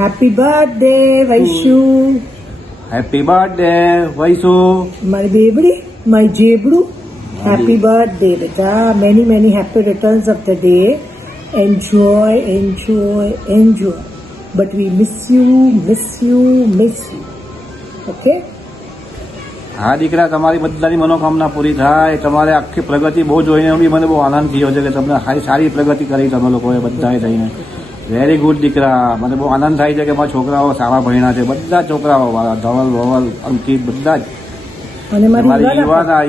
Happy birthday, Vaishu. Happy birthday, Vaisu. My baby, my Jebru. Happy birthday, beta. Many, many happy returns of the day. Enjoy, enjoy, enjoy. But we miss you, miss you, miss you. Okay? હા દીકરા, તમારી બધાની મનોકામના પૂરી થાય. તમારે આખી પ્રગતિ બહુ જોઈને બી મને બહુ આનંદ થયો છે કે તમને સારી પ્રગતિ કરી તમે લોકોએ બધાએ થઈને. વેરી ગુડ દીકરા. મને બહુ આનંદ થાય છે કે મારા છોકરાઓ સારા ભણ્યા છે. બધા છોકરાઓ મારા ધવલ ભવલ અંકિત બધા જ. અને મારી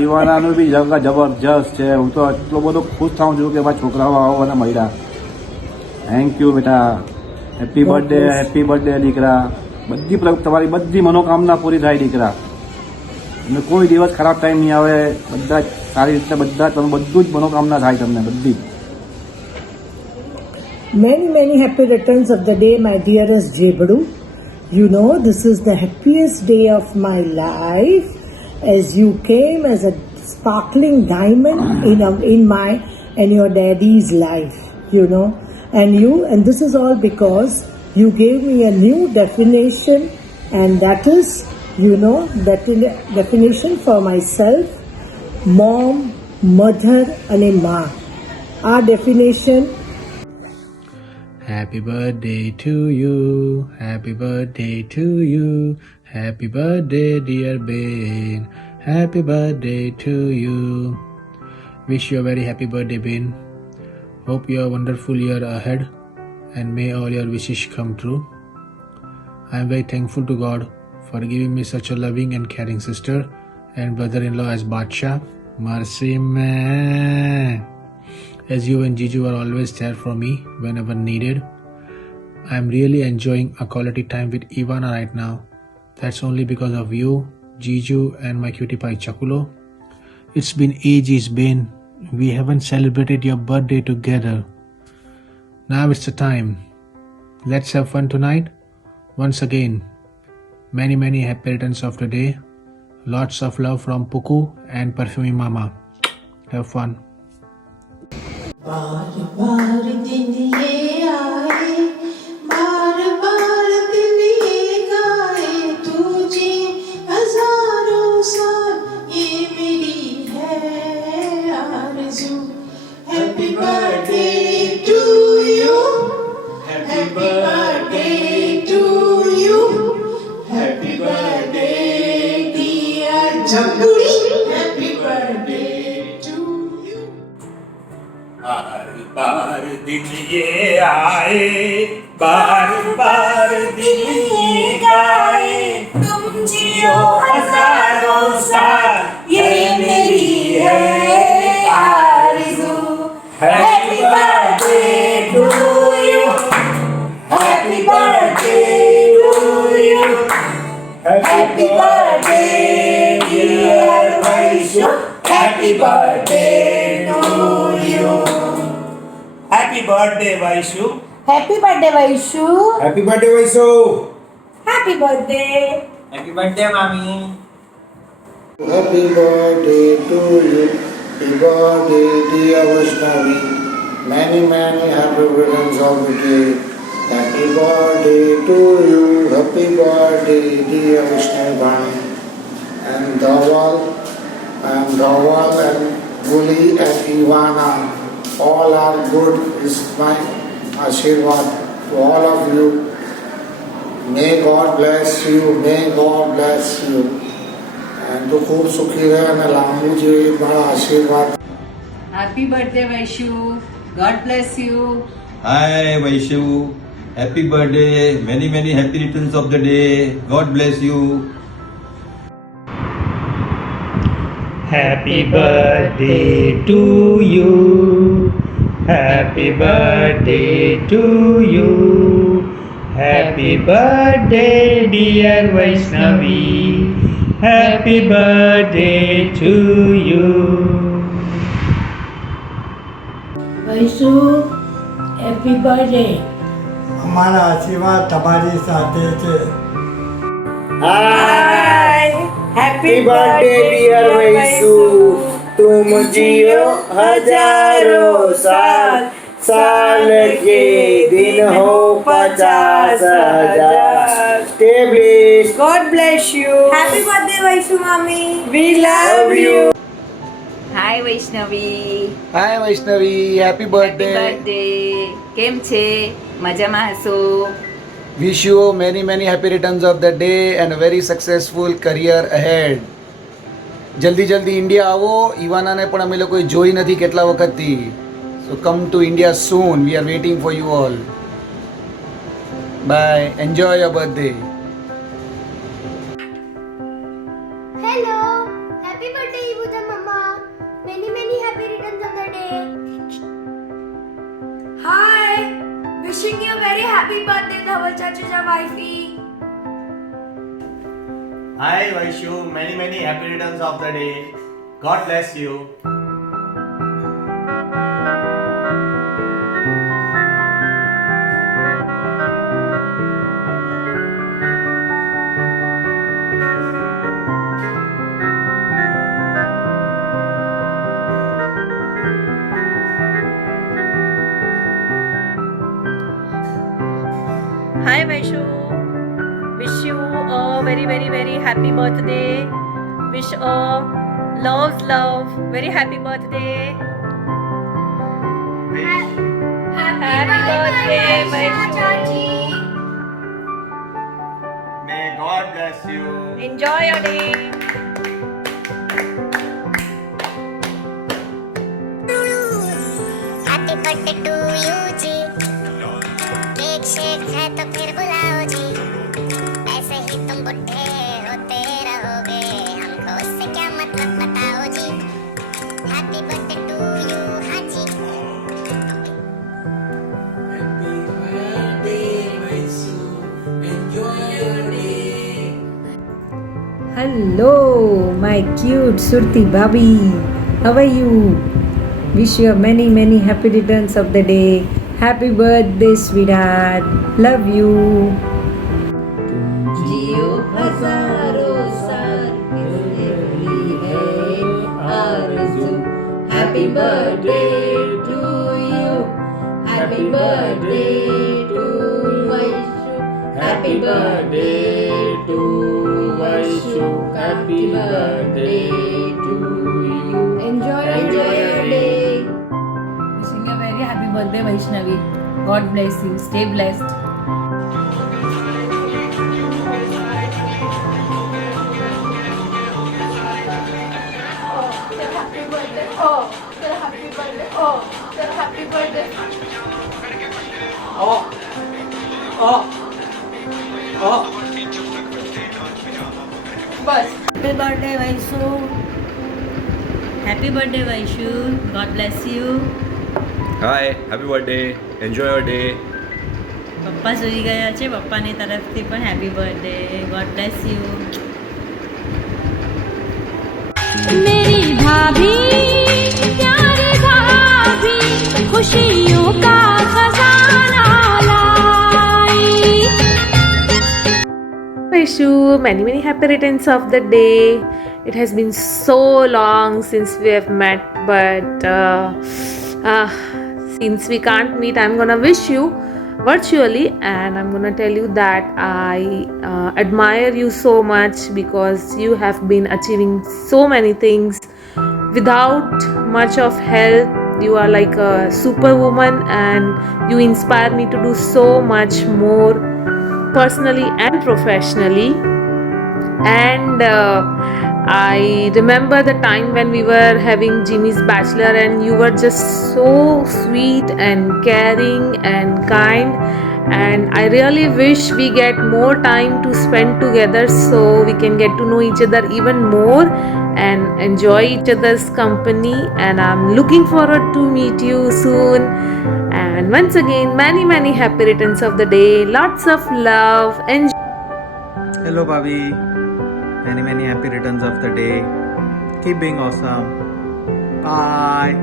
યુવાનાનું બી જબરજસ્ત છે. હું તો એટલો બધો ખુશ થાઉં છું કે મારા છોકરાઓ આવો અને મળ્યા. થેન્ક યુ બેટા. હેપી બર્થડે દીકરા. તમારી બધી મનોકામના પૂરી થાય દીકરા. તમને કોઈ દિવસ ખરાબ ટાઈમ નહીં આવે. બધા જ સારી રીતે બધું જ મનોકામના થાય તમને બધી. Many, many happy returns of the day, my dearest Jebru. You know, this is the happiest day of my life as you came as a sparkling diamond in my and your daddy's life, you know. And this is all because you gave me a new definition, and that is, you know, that definition for myself, mom, mother, and ma. Our definition. Happy birthday to you, happy birthday to you, happy birthday dear Ben, happy birthday to you. Wish you a very happy birthday Ben. Hope you have a wonderful year ahead and may all your wishes come true. I am very thankful to God for giving me such a loving and caring sister and brother-in-law as Badsha. Mercy man. As you and Jiju are always there for me whenever needed. I am really enjoying a quality time with Ivana right now. That's only because of you, Jiju and my cutie pie Chakulo. It's been ages, Ben. We haven't celebrated your birthday together. Now it's the time. Let's have fun tonight. Once again, many, many happy returns of the day. Lots of love from Puku and Perfumi Mama. Have fun. बार बार दिन ये आए, बार बार दिल ये गाए, तुझे हजारों साल ये मेरी है आरज़ू. Happy birthday to you, happy birthday to you, happy birthday dear Chakuri, happy birthday to you. बार बार दिन ये आए, बार बार दिन ये गाए, तुम जियो हजारों साल ये मेरी है आरज़ू. Happy birthday to you, happy birthday to you, happy birthday dear Vaishu, happy birthday to you. Happy birthday, Vaishu. Happy birthday, Vaishu. Happy birthday, Vaisu. Happy birthday. Happy birthday, Mami. Happy birthday to you. Happy birthday, dear Vaishnavi. Many, many happy returns of the day. Happy birthday to you. Happy birthday, dear Vaishnavi. And Dhawal and Guli and Ivana. All are good is my Ashirwad to all of you. May God bless you, may God bless you. And to खूब सुखी रहे and लांबू जीवित बड़ा आशीर्वाद. Happy birthday, Vaishu. God bless you. Hi Vaishu, happy birthday, many many happy returns of the day. God bless you. Happy birthday to you. Happy birthday to you. Happy birthday dear Vaishnavi. Happy birthday to you. Vaishu, happy birthday. અમારા આશીર્વાદ તમારી સાથે છે. Hi, happy birthday dear Vaisu. तुम जियो हजारों साल, साल के दिन हो 50,000. Stay blessed. God bless you. Happy birthday, Vaishu Mami. We love you. Hi Vaishnavi. Hi Vaishnavi, happy Happy birthday. birthday. કેમ છે? મજામાં હશો? Wish you many many happy returns of the day and very successful career ahead. જલ્દી જલ્દી India આવો. ઈવાનાને પણ અમે લોકોએ જોઈ નથી કેટલા વખતથી. So come to India soon. We are waiting for you all. Bye. Enjoy your birthday. Hello, happy birthday, Ibuja Mama. Many, many happy returns of the day. Hi. Wishing you a very happy birthday, Dhaval Chachuja wifey. Hi Vaishu, many many happy returns of the day. God bless you. Hi Vaishu. Wish you a very very very happy birthday. Wish a love very happy birthday. Happy birthday Vaishu. May God bless you. Enjoy your day. Happy birthday to you ji. Cake shake है तो फिर बुलाओ जी. ऐसे ही तुम बुढ़े होते रहोगे. हमको उससे क्या मतलब बताओ जी. Happy birthday to you हाँ जी. Hello, my cute Surti Babi. How are you? Wish you many, many happy returns of the day. Happy birthday, sweetheart. Love you. जियो हजारों साल जिंदगी है आरज़ू. Happy birthday to you. Happy birthday to Vaishu. Happy birthday to Vaishu. Happy birthday to you. Enjoy your day. Wishing you a very happy birthday, Vaishnavi. God bless you. Stay blessed. Happy birthday, Vaishu. Happy birthday, Vaishu. God bless you. Hi, happy birthday. Enjoy your day. પપ્પા સુઈ ગયા છે. પપ્પાની તરફથી પણ happy birthday. God bless you. मेरी भाभी प्यारी भाभी खुशियों का खजाना लाई. Vaishu, many many happy returns of the day. It has been so long since we have met, but since we can't meet, I'm gonna wish you virtually, and I'm gonna tell you that I admire you so much because you have been achieving so many things without much of help. You are like a superwoman, and you inspire me to do so much more personally and professionally. And I remember the time when we were having Jimmy's Bachelor, and you were just so sweet and caring and kind, and I really wish we get more time to spend together so we can get to know each other even more and enjoy each other's company. And I'm looking forward to meet you soon. And once again, many many happy returns of the day. Lots of love. Enjoy. Hello, Bobby. Many, many happy returns of the day. Keep being awesome. Bye.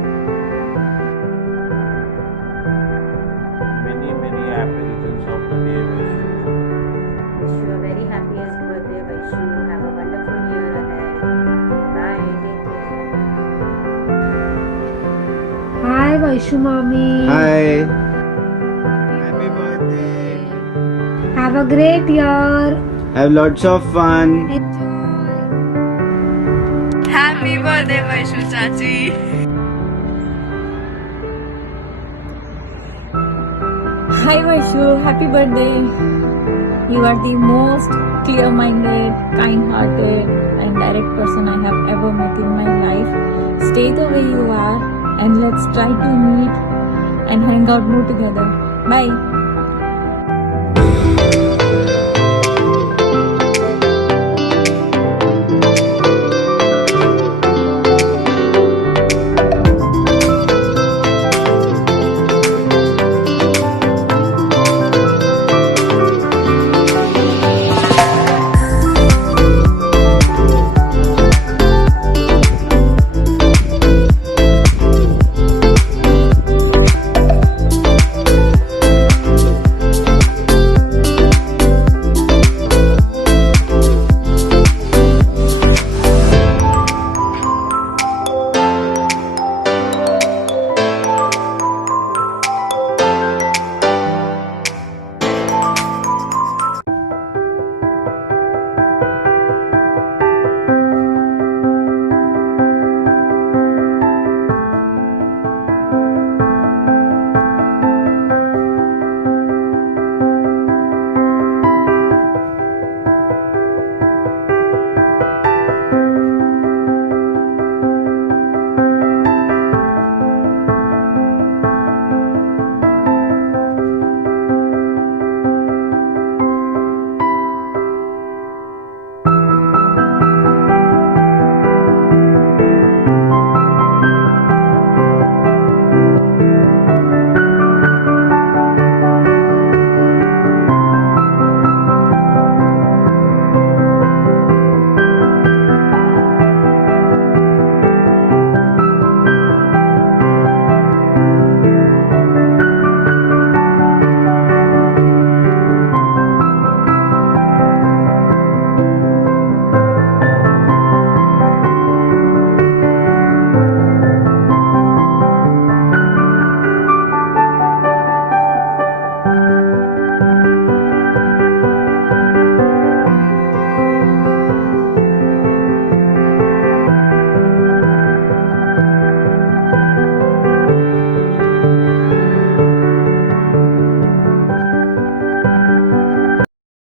Many many happy returns of the day, Vaishu. Wish you a very happiest birthday, Vaishu. Have a wonderful year ahead. Bye. Take care. Hi, Vaishu Mommy. Hi. Happy birthday. Have a great year. Have lots of fun. Happy birthday, Vaishu Chachi. Hi Vaishu, happy birthday. You are the most clear-minded, kind-hearted and direct person I have ever met in my life. Stay the way you are and let's try to meet and hang out more together. Bye.